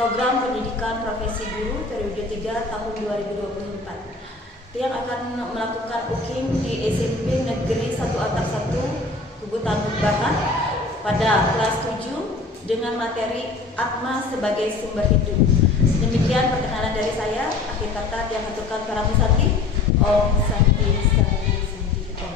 Program Pendidikan Profesi Guru periode 3 tahun 2024 yang akan melakukan UKIM di SMP Negeri 1 Atap 1 Kubu Tanggung Barat pada kelas 7 dengan materi Atma sebagai sumber hidup. Demikian perkenalan dari saya, Akhir Kata yang aturkan para musati. Om Santi Santi Santi Om.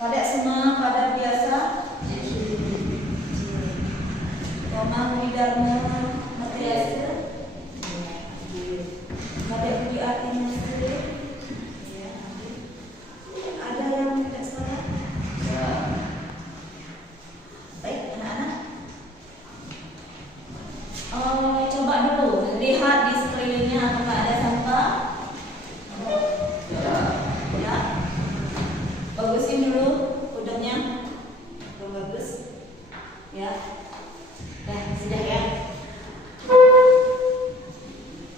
Kadek semua pada biasa Romang Widarmo Matiasa Kadek Budi Arti Mesri ada yang tidak sekolah? Baik anak-anak, coba dulu lihat di sekelilingnya apakah ada sampah. Ya, bagusin dulu udangnya, bagus ya. Nah, sudah ya.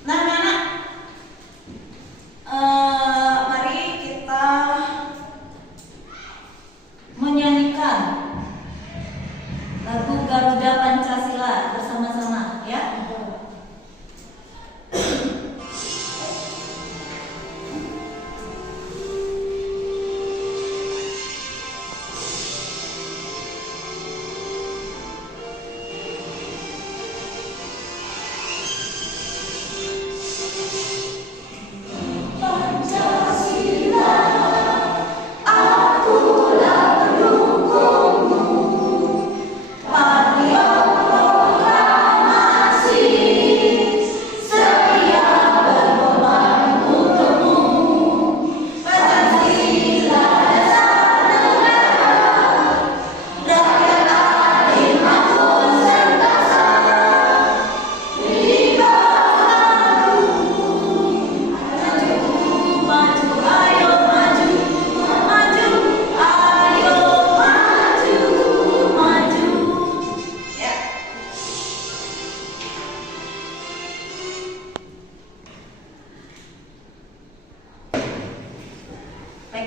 Nah, anak-anak, mari kita menyanyikan lagu Garuda Pancasila bersama-sama ya.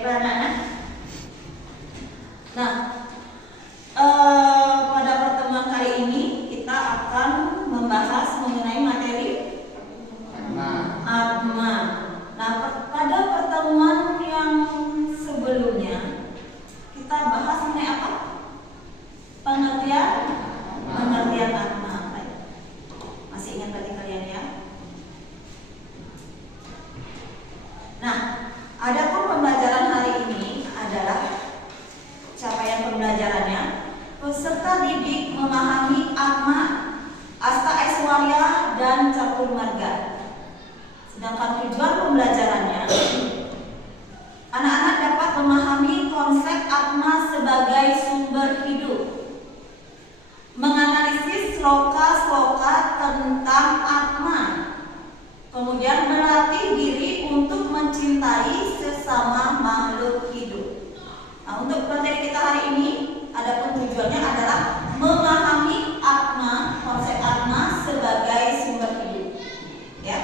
Baiklah anak-anak. Nah, pada pertemuan kali ini kita akan membahas mengenai materi Atma. Nah, pada pertemuan yang sebelumnya kita bahas mengenai apa? Pengertian Atma. Baik. Masih ingat tadi kalian ya? Nah, adapun pembelajaran hari ini adalah capaian pembelajarannya. Peserta didik memahami Atma, Asta Aiswarya, dan Catur Marga. Sedangkan tujuan pembelajarannya, anak-anak dapat memahami konsep Atma sebagai sumber hidup, menganalisis sloka-sloka tentang Atma, kemudian melatih diri untuk mencintai sesama makhluk hidup. Nah, untuk materi kita hari ini, adapun tujuannya adalah memahami Atma, konsep Atma sebagai sumber hidup. Ya.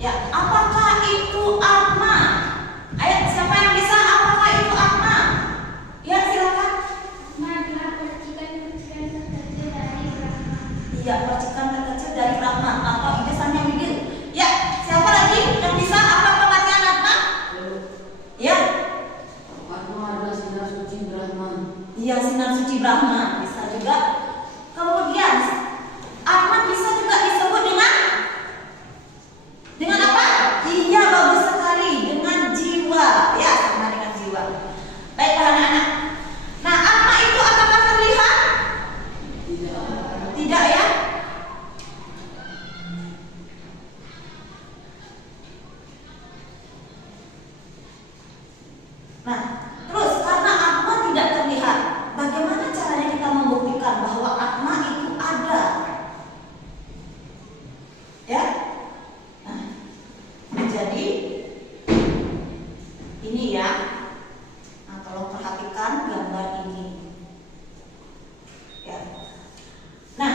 Ya, apakah itu Atma? Ayo, siapa yang bisa? Apakah itu Atma? Ya, silakan. Iya, percikan terkecil dari Brahma atau ijazahnya Widil. Ya, siapa lagi yang bisa? Apa pengertian Atma? Ya. Atma adalah sinar suci Brahma. Iya, sinar suci Brahma bisa juga. Kemudian Atma bisa juga disebut dengan apa? Iya, bagus sekali, dengan jiwa. Ya, sama dengan jiwa. Baiklah anak-anak. Nah, Atma itu apakah terlihat? Tidak ya? Nah, terus karena Atma tidak terlihat, bagaimana caranya kita membuktikan bahwa Atma itu ada? Ya? Nah, jadi ini ya. Nah, tolong perhatikan gambar ini. Ya. Nah,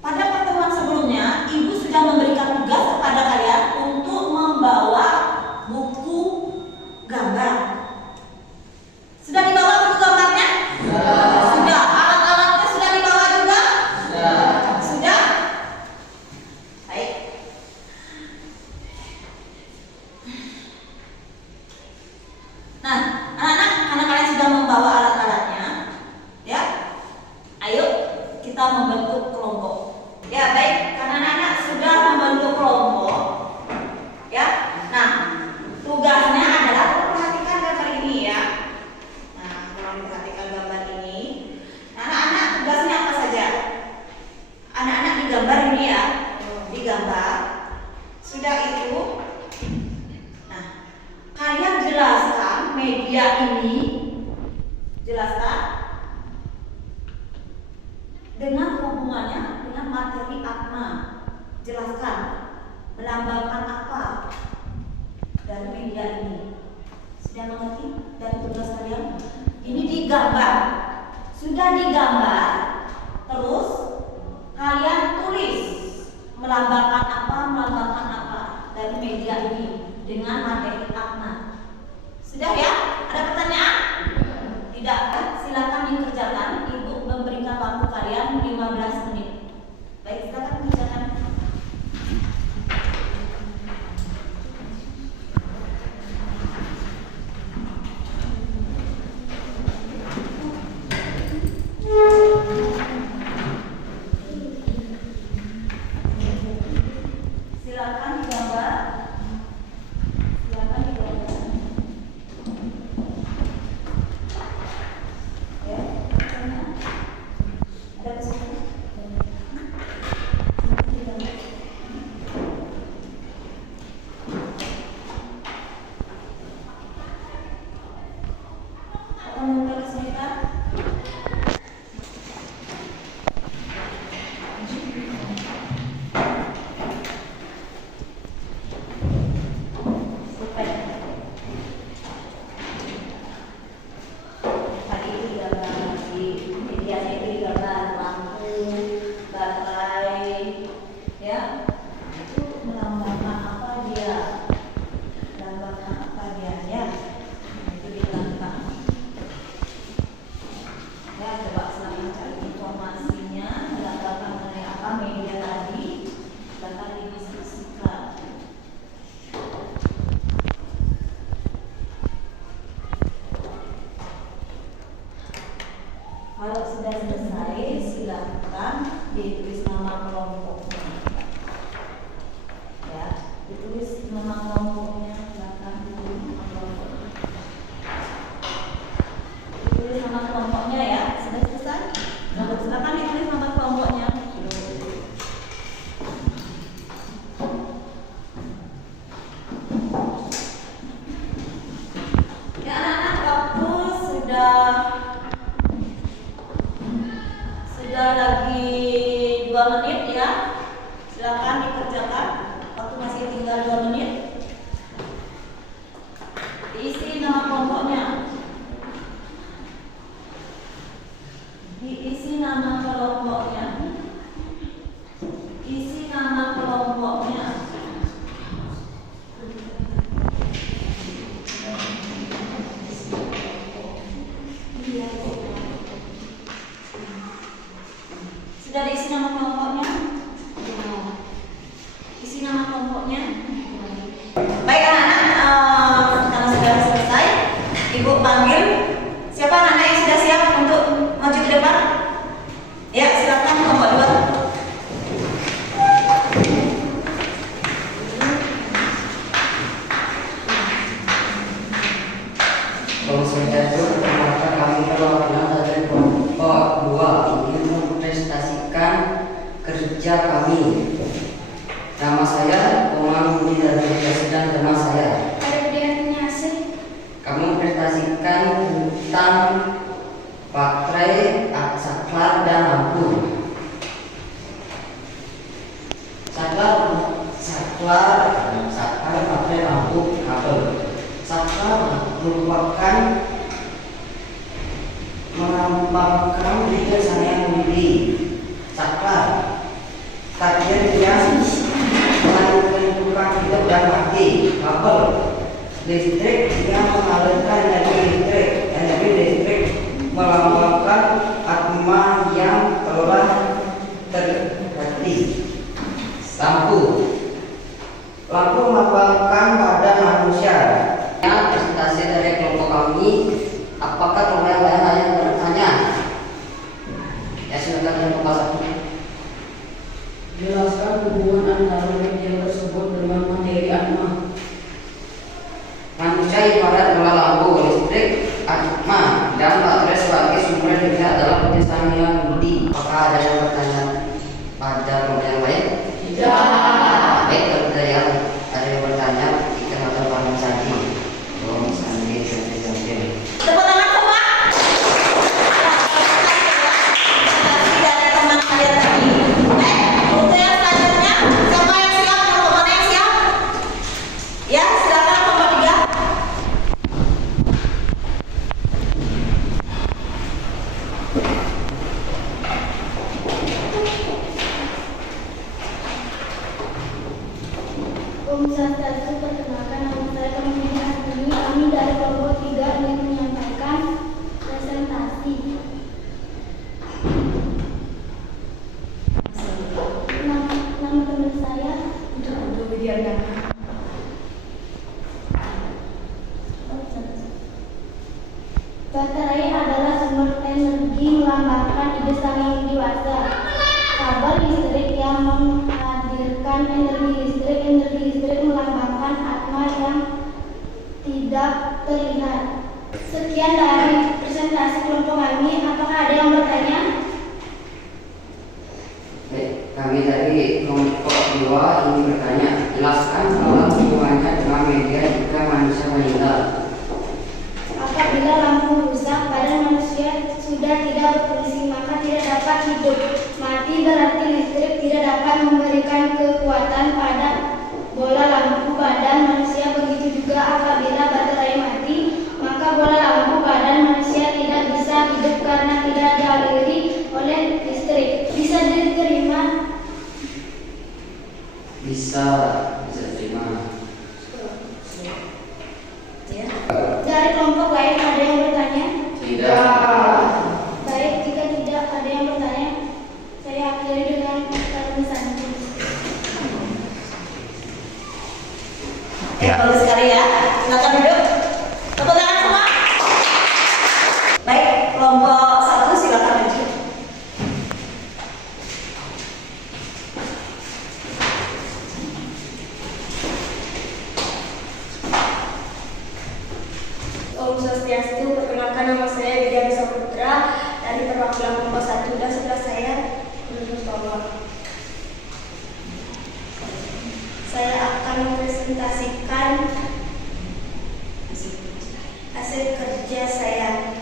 pada pertemuan sebelumnya, Ibu sudah memberikan tugas kepada kalian untuk membawa buku gambar. Sudah dibawa buku gambarnya? Sudah. Alat-alatnya sudah dibawa juga? Sudah? Baik. Nah, anak-anak, karena kalian sudah membawa alat-alatnya, ya, ayo kita membentuk kelompok. Ya, baik, karena anak-anak sudah membentuk kelompok, ya. Nah, tugasnya adalah perhatikan gambar ini ya. Nah, kalau diperhatikan gambar ini, anak-anak tugasnya apa saja? Anak-anak digambar ini ya, digambar. Sudah itu, nah, kalian jelaskan media ini, jelaskan dengan hubungannya dengan materi Atma. Jelaskan melambangkan apa dari media ini. Sudah mengerti dari tugas kalian? Ini digambar. Sudah digambar, terus kalian tulis melambangkan apa dari media ini dengan materi Atma. Sudah ya? Ada pertanyaan? Tidak? Silakan dikerjakan. Ibu memberikan waktu kalian 15 menit. Baik, silakan kerjakan. Silakan digambar. Silakan digambar. Ya, ada pesan? Akan membuka kesulitan? ditulis nama kelompoknya. Ya, ditulis nama kelompoknya, silakan ditulis nama kelompoknya. Ditulis nama kelompoknya ya, sudah selesai? Nah, silakan ditulis nama kelompoknya. Ya anak-anak, waktu sudah lagi 2 menit ya. Silakan dikerjakan. Waktu masih tinggal 2 menit. Diisi nama kelompoknya. Diisi nama kelompoknya. Isi nama kelompoknya. Sudah diisi nama kelompoknya? Isi nama kelompoknya. Baik anak-anak, karena sudah selesai, Ibu panggil. Siapa anak-anak yang sudah siap untuk maju ke depan? Ya, silakan kelompok 2. Perkenalkan kami perwakilan dari kelompok 2 ingin mempresentasikan kerja kami. Nama saya Komang Budi Darwiyasi dan teman saya. Kami mempresentasikan tentang baterai, saklar dan lampu. Saklar, baterai, lampu, kabel. Saklar merupakan melambangkan diri saya sendiri. Saklar targetnya menentukan hidup dan mati. Kabel listrik yang mengalirkan energi listrik melambangkan atma yang telah terhati. Lampu melambangkan badan manusia. Presentasi dari kelompok kami. Apakah kelompok yang lain ada yang bertanya? Ya, silakan kelompok 1. Jelaskan hubungan antara media tersebut dengan materi atma. Manusia ibarat bola lampu listrik, atma, dan baterai sebagai sumber energi adalah penjelasan yang budi. Apakah ada yang bertanya pada kelompok yang lain? Tidak. Baik, kalau ada yang bertanya, kita akan pandang saja. Tepuk tangan semua. Dari teman kalian tadi. Untuk yang selanjutnya, siapa yang siap? Kelompok mana yang siap? Ya, silakan kelompok 3. Swastiastu, perkenalkan nama saya Kamini Astini. Kami dari kelompok 3 ingin menyampaikan presentasi. Nama teman saya Untuk Widiana. baterai adalah sumber energi melambangkan ide sang yang dewasa. Kabel listrik yang menghadirkan energi listrik melambangkan atma yang tidak terlihat. Sekian dari presentasi kelompok kami. Apakah ada yang bertanya? Baik, kami dari kelompok 2 ingin bertanya. Jelaskan bahwa hubungannya dengan media jika manusia meninggal. Apabila lampu rusak, badan manusia sudah tidak berfungsi, maka tidak dapat hidup. Mati berarti listrik tidak dapat memberikan kekuatan pada bola lampu badan manusia. Begitu juga apabila baterai mati, maka bola lampu badan manusia tidak bisa hidup karena tidak dialiri oleh listrik. Bisa diterima? Bisa terima. Ya. Dari kelompok lain ada yang bertanya? Tidak. Baik, jika tidak ada yang bertanya, saya akhiri dengan pesan. Bagus sekali ya. Silakan duduk. Tepuk tangan semua. Baik, kelompok 1 silakan maju. Om Swastiastu. Perkenalkan nama saya Widya Bisa Putra dari perwakilan kelompok 1 dan sebelah saya Lulus Bawah. Saya akan mempresentasikan hasil kerja saya.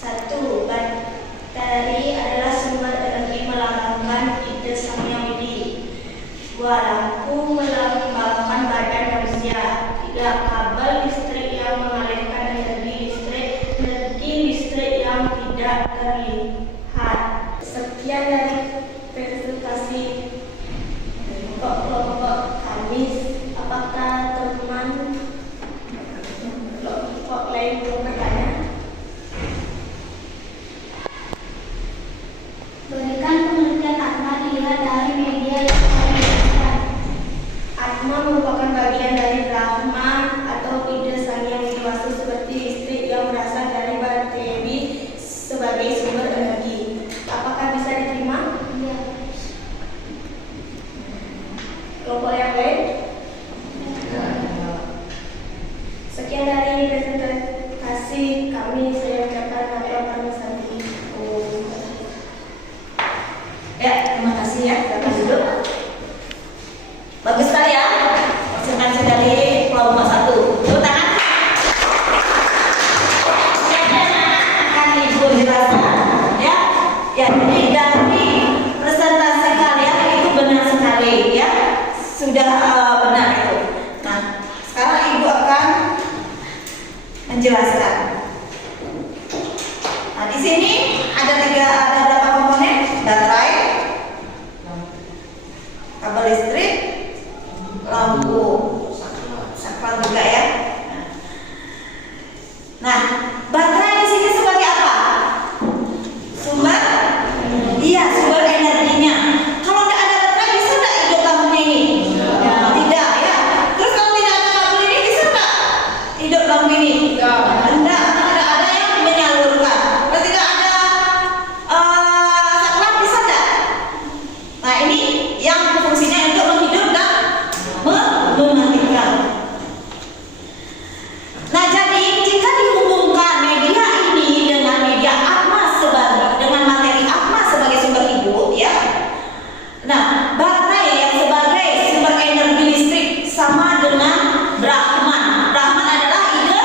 1. Bakteri adalah sumber energi melambangkan ide Sang Hyang Widi. 2. Lampu melambangkan badan manusia. 3. Kabel listrik yang mengalirkan energi listrik yang tidak terlihat. Sekian dari presentasi kelompok kami. Apakah teman kelompok lain mau bertanya? Berikan pengertian ATMA dilihat dari media yang kami berikan. ATMA merupakan bagian dari Brahman atau ide Sang Hyang Widi Wastu seperti listrik yang berasal dari bakteri sebagai sumber energi. Apakah bisa diterima? Iya. Kelompok yang lain? Sekian dari presentasi kami. Saya ucapkan Assalamualaikum. Ya, terima kasih ya. Silakan duduk. Bagus sekali ya. Presentasi dari kelompok 1. Tepuk tangan. Akan Ibu jelaskan ya. Ya, jadi dari presentasi kalian itu benar sekali ya. Sudah benar itu. Nah, sekarang Ibu akan menjelaskan. Nah, di sini ada berapa komponen? Baterai, kabel listrik, lampu, saklar juga ya. Nah, baterai di sini sebagai apa? Sumber? Iya, sumber energinya. Kalau tidak ada baterai bisa tidak hidup lampunya ini? Tidak ya. Terus kalau tidak ada kabel ini bisa tidak hidup lampu ini? Tidak ada yang menyalurkan. Kalau tidak ada saklar bisa tidak? Nah, ini yang fungsinya untuk menghidup dan mematikan. Nah, jadi jika dihubungkan media ini dengan media ATMA dengan materi ATMA sebagai sumber hidup ya. Nah, baterai yang sebagai sumber energi listrik sama dengan Brahman. Brahman adalah ide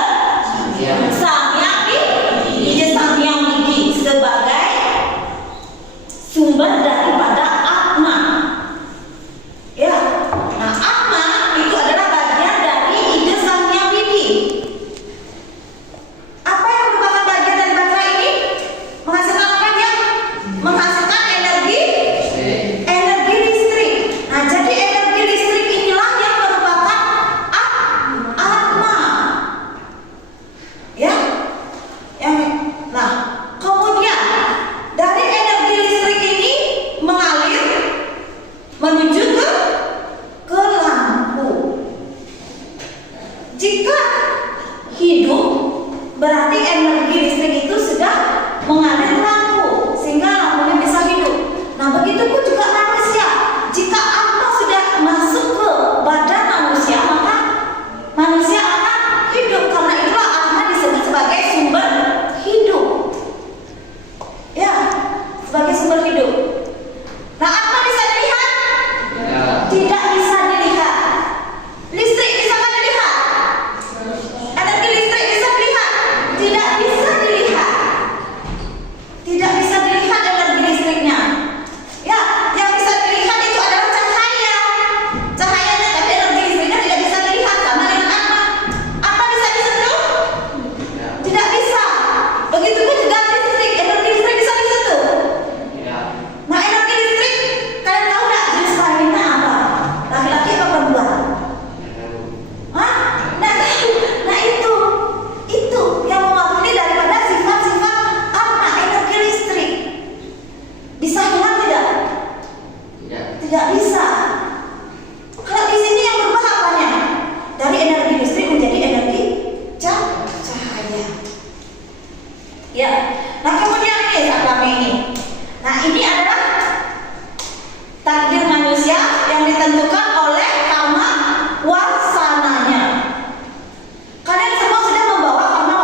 Sang Hyang Widi sebagai sumber daripada ATMA. Ya. Nah, ATMA itu adalah bagian dari ide Sang Hyang Widi. Apa yang merupakan bagian dari baterai ini? Menghasilkan apa dia? Menghasilkan energi listrik. Nah, jadi energi listrik inilah yang merupakan ATMA. Ya. Nah, kemudian dari energi listrik ini mengalir menuju ke lampu. Jika hidup berarti energi listrik itu sudah mengalir lampu sehingga lampunya bisa hidup. Nah, begitu pun juga manusia. Jika ATMA sudah masuk ke badan manusia, maka manusia akan hidup. Karena itulah ATMA disebut sebagai sumber hidup. Ya, sebagai sumber hidup. Nah, ATMA bisa dilihat? Tidak bisa dilihat. Listrik bisa kan dilihat? Energi listrik bisa dilihat? Tidak bisa dilihat. Tidak bisa dilihat energi listriknya. Ya, yang bisa dilihat itu adalah cahaya. Cahayanya, tapi energi listriknya tidak bisa dilihat sama dengan ATMA. ATMA bisa disentuh? Tidak bisa. Begitu pun juga listrik, energi listrik bisa disentuh. Nah, energi listrik, kalian tahu nggak jenis kelaminnya apa? Laki-laki atau perempuan? Hah? Nggak tahu. Nah, itu yang mewakili daripada sifat-sifat ATMA, energi listrik. Bisa hilang tidak? Tidak bisa. Kalau di sini yang berubah apanya? Dari energi listrik menjadi energi cahaya. Ya. Nah, kemudian ini saklarnya ini. Nah, ini adalah takdir manusia yang ditentukan oleh karma warsananya. Kalian semua sudah membawa karma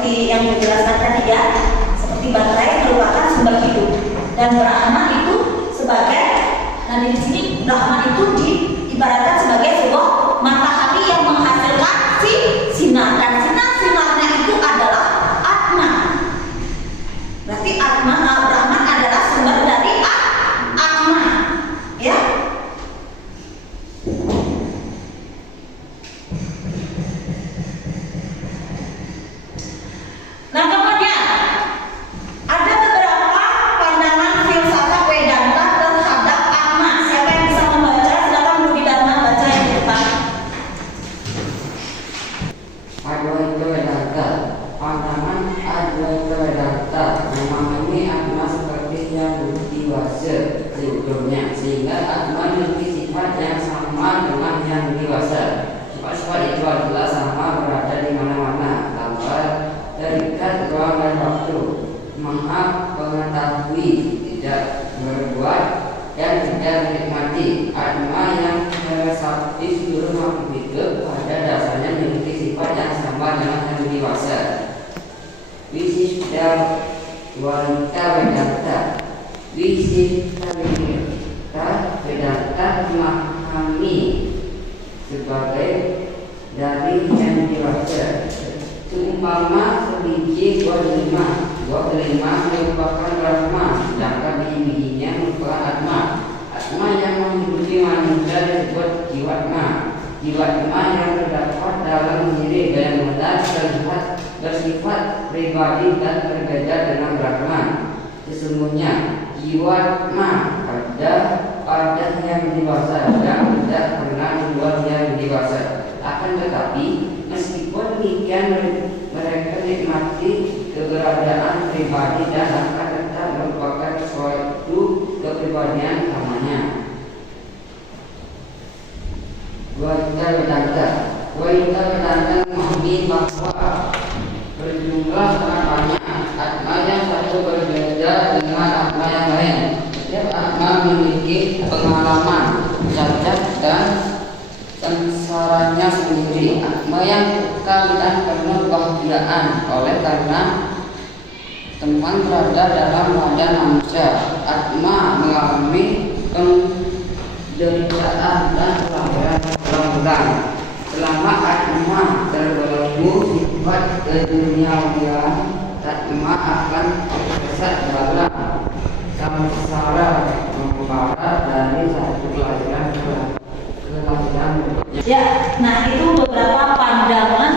seperti yang dijelaskan tadi ya, seperti baterai merupakan sumber hidup dan Brahman itu sebagai, nah di sini Brahman itu diibaratkan sebagai sebuah matahari yang menghasilkan sinar dan sinarnya itu adalah Atma. Berarti Atma, Brahman adalah sumber dari Atma, ya. Nah kemudian ada beberapa pandangan filsafat Vedanta terhadap Atma. Siapa yang bisa membaca? Silakan Budi Dharma baca yang di depan. Adwaita Vedanta. Pandangan Adwaita Vedanta memahami Atma seperti yang dewasa sebelumnya, sehingga Atma memiliki sifat yang sama dengan yang dewasa. Sifat-sifat itu adalah sama, berada di mana-mana, tanpa terikat ruang dan waktu, maha mengetahui, tidak berbuat dan tidak menikmati. Atma yang meresapi seluruh makhluk hidup pada dasarnya memiliki sifat yang sama dengan yang dewasa. Wisisda Wanita Vedanta. Wisisda Vedanta memahami sebagai dari yang dewasa. Seumpama sebiji buah delima merupakan Brahma, sedangkan biji-bijinya merupakan Atma. Atma yang menghidupi manusia disebut jiwatma. Jiwatma yang terdapat dalam diri dan benar terlihat bersifat pribadi dan berbeda dengan Brahman. Sesungguhnya jiwatma ada pada yang dewasa dan tidak pernah membuat yang dewasa. Akan tetapi meskipun demikian mereka nikmati keberadaan pribadi dan akan tetap merupakan suatu kepribadian namanya. Wanita Vedanta memahami bahwa berjumlah sangat banyak Atma yang satu berbeda dengan Atma yang lain. Setiap Atma memiliki pengalaman, cacat dan sengsaranya sendiri. Atma yang kekal dan penuh kebahagiaan, oleh karena teman berada dalam badan manusia. Atma mengalami penderitaan dan kelahiran berulang-ulang. Selama Atma terbelenggu sifat keduniawian, Atma akan tersesat dalam samsara membara dari satu kelahiran ke kelahiran berikutnya. Ya, nah itu beberapa pandangan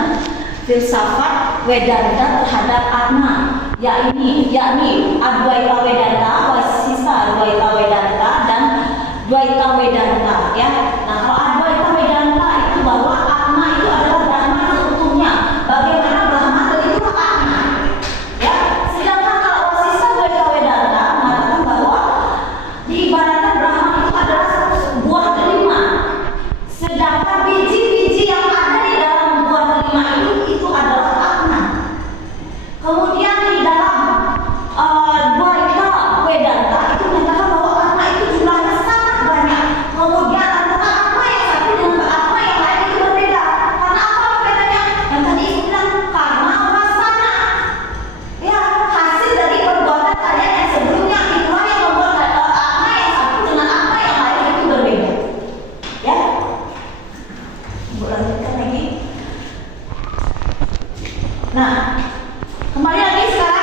filsafat Vedanta terhadap Atma, yakni Adwaita Vedanta, Wasisa Adwaita Vedanta dan Dwaita Vedanta, ya. Nah, kalau Adwaita Vedanta itu bahwa Atma itu adalah Brahma seutuhnya. Bagaimana Brahma itu Atma, ya. Sedangkan kalau Wasisa Adwaita Vedanta mengatakan bahwa diibaratkan Brahma itu adalah buah delima, sedangkan biji-biji yang ada di dalam buah delima itu adalah Atma. Kemudian di dalam Dwaita Vedanta itu menyatakan bahwa Atma itu jumlahnya sangat banyak. Kemudian antara Atma yang satu dengan Atma yang lain itu berbeda. Karena apa perbedaannya? Yang tadi itu bilang karma rasana, ya, hasil dari perbuatan kalian yang sebelumnya. Itulah yang membuat Atma yang satu dengan Atma yang lain itu berbeda, ya. Ibu lanjutkan lagi. Nah, kembali lagi sekarang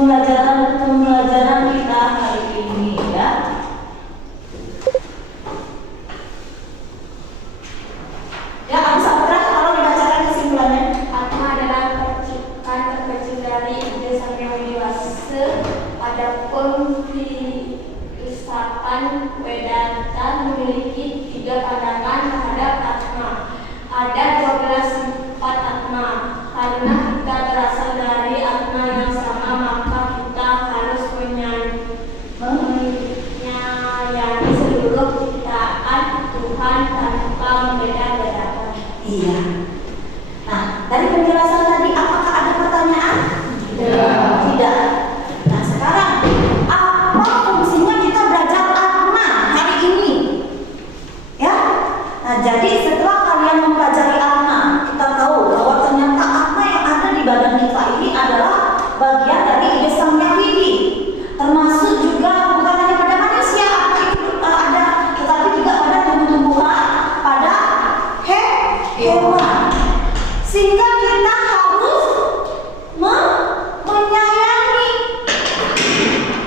pembelajaran kita hari ini ya. Ya, Abu Sabra, kalau dibacakan kesimpulannya. Atma adalah percikan terkecil dari ide sampai dewasa. Adapun filsafat Vedanta memiliki 3 pandangan terhadap Atma. Ada 12 sifat Atma. Karena kita berasal dari Atma yang sama, maka kita harus menyayangi seluruh ciptaan Tuhan tanpa membeda-bedakan. Iya. Nah, dari penjelasan tadi apakah ada pertanyaan? Tidak. Nah, sekarang apa fungsinya kita belajar Atma hari ini? Ya. Nah, jadi setelah kalian mempelajari Atma, kita tahu bahwa ternyata Atma yang ada di badan kita ini adalah bagian dari ide Sang Hyang Widi. Termasuk juga bukan hanya pada manusia, Atma itu ada, tetapi juga pada tumbuh-tumbuhan, pada hewan. Sehingga kita harus menyayangi,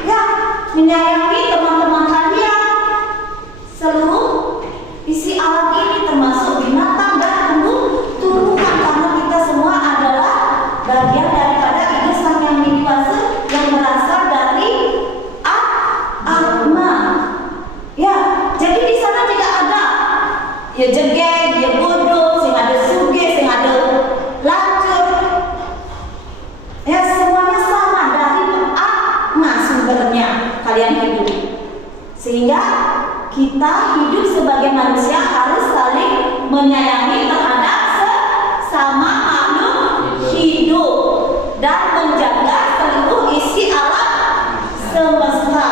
ya, menyayangi teman-teman kalian, seluruh isi alam ini termasuk binatang dan tumbuhan, karena kita semua adalah bagian daripada ide Sang Hyang Widi Wasa yang berasal dari Atma. Ya, jadi di sana tidak ada ya jegeng, ya bodoh, sing ada suge, sing ada lacur. Ya, semuanya sama dari Atma sumbernya kalian hidup. Sehingga kita hidup sebagai manusia harus saling menyayangi terhadap sesama makhluk hidup dan menjaga seluruh isi alam semesta.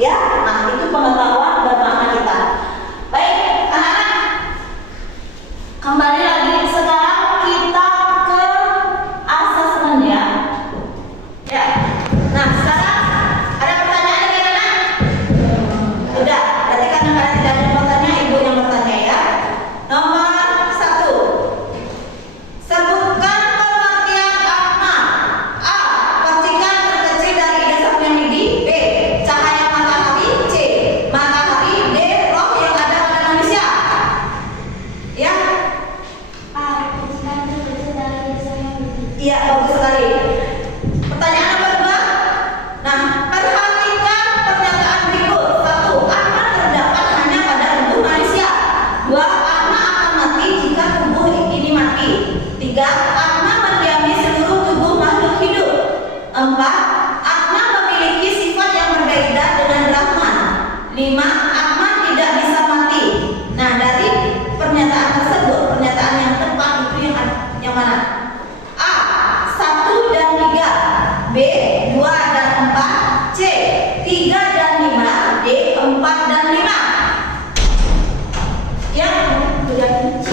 Ya, nah itu pengetahuan dan makna kita. Baik, anak-anak, kembali lagi sekarang kita ke asesmen ya. Ya, nah sekarang ada pertanyaan lagi anak? Sudah, berarti karena kalian tidak ada pertanyaan, ibu yang bertanya ya. Nomor 1, sebutkan pengertian Atma. A. Percikan terkecil dari ide Sang Hyang Widi. B. Cahaya matahari. C. Matahari. D. Roh yang ada pada manusia. Ya, Percikan terkecil dari ide Sang Hyang Widi. iya, bagus sekali. Pertanyaan nomor 2. Nah, perhatikan pernyataan berikut. 1. Atma terdapat hanya pada tubuh manusia. 2. Atma akan mati jika tubuh ini mati. 3. Atma mendiami seluruh tubuh makhluk hidup. 4. Atma memiliki sifat yang berbeda dengan Brahman. 5. Atma tidak bisa mati. Nah, dari pernyataan tersebut, pernyataan yang tepat itu yang mana? A. 1 dan 3. B. 2 dan 4. C. 3 dan 5. D. 4 dan 5. Ya, sudah. C.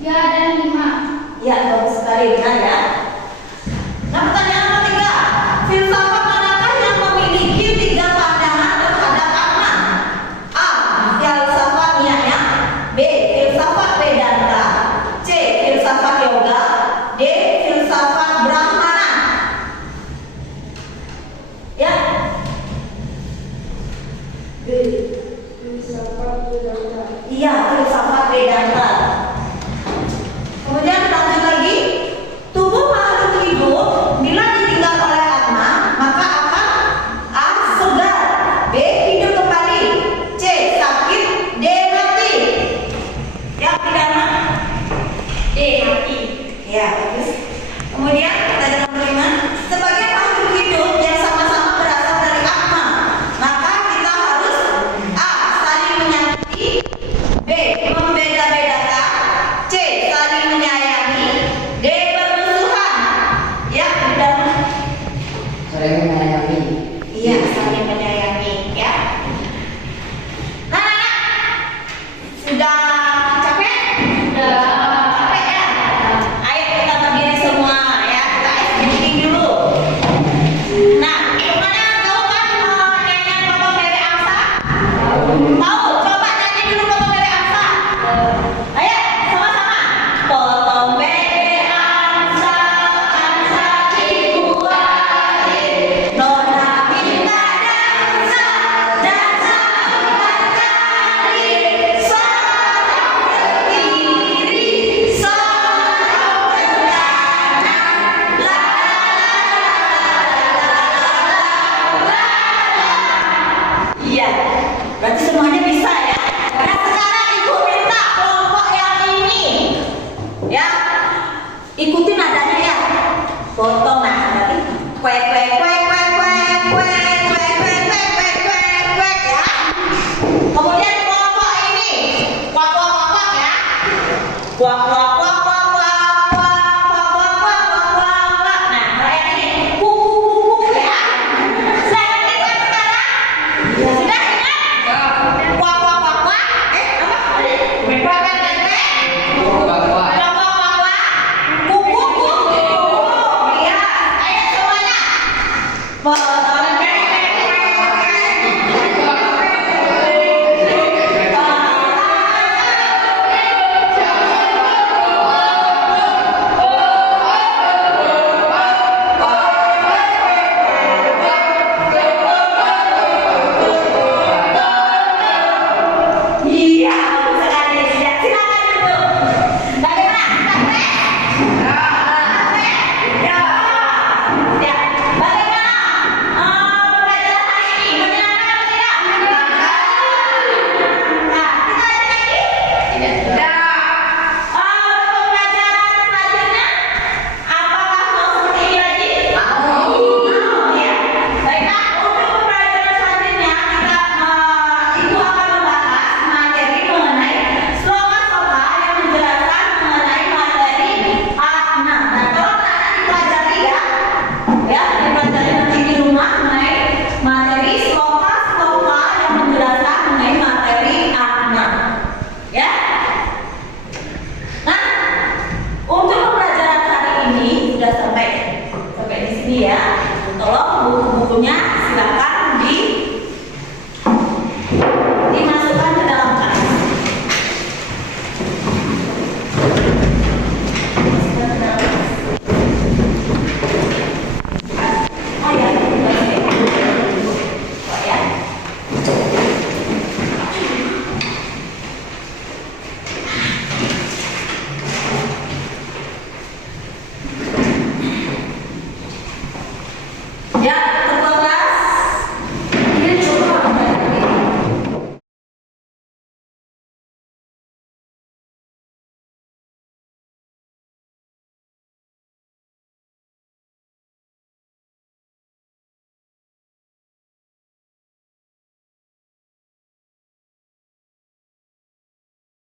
3 dan 5. Ya, bagus sekali, benar ya. Nah, pertanyaan nomor 3. Filsafat manakah yang memiliki 3 pandangan terhadap Atma? A. Filsafat Nyaya. B. Filsafat Vedanta. C. Filsafat Yoga. D. Filsafat Brahmana. Ya. B. Filsafat Vedanta. Iya, filsafat Vedanta. Kemudian lanjut lagi, tubuh makhluk hidup bila ditinggal oleh Atma maka akan A. Segar. B. Hidup kembali. C. Sakit. D. Mati. Yang pidana. D. Mati. Ya, bagus. Kemudian pertanyaan nomor 5. Sebagai makhluk hidup yang sama-sama berasal dari Atma, maka kita harus A. Saling menyakiti. B. Membeda-bedakan. C. Saling menyayangi. D. Bermusuhan. Ya, dan Sering menyayangi. iya, saling menyayangi ya. Nah, anak-anak, sudah capek? Sudah capek ya? Ayo kita berdiri semua ya, kita stretching dulu. Nah, kemana tahu kan nyanyian Potong Bebek Angsa? Tahu? Coba nyanyi dulu Potong Bebek Angsa. Ayo, sama-sama. Potong bebek angsa, angsa dibuat Iya, sekali. Silakan dulu. Bagaimana? Ya. Ya. Bagaimana? Pembelajaran hari ini menyenangkan atau tidak? Menyenangkan. Nah, kita lanjut lagi. Tidak. Pembelajaran selanjutnya, apakah mau seperti ini lagi? Mau. Ya. Baiklah, untuk pembelajaran selanjutnya Ibu akan membahas materi mengenai sloka-sloka yang menjelaskan mengenai materi akna. Nah, tolong anak dipelajari ya, dipelajari nanti di rumah mengenai materi sloka-sloka yang menjelaskan mengenai materi akna. Ya. Nah, untuk pembelajaran hari ini sudah sampai di sini ya. Tolong buku-bukunya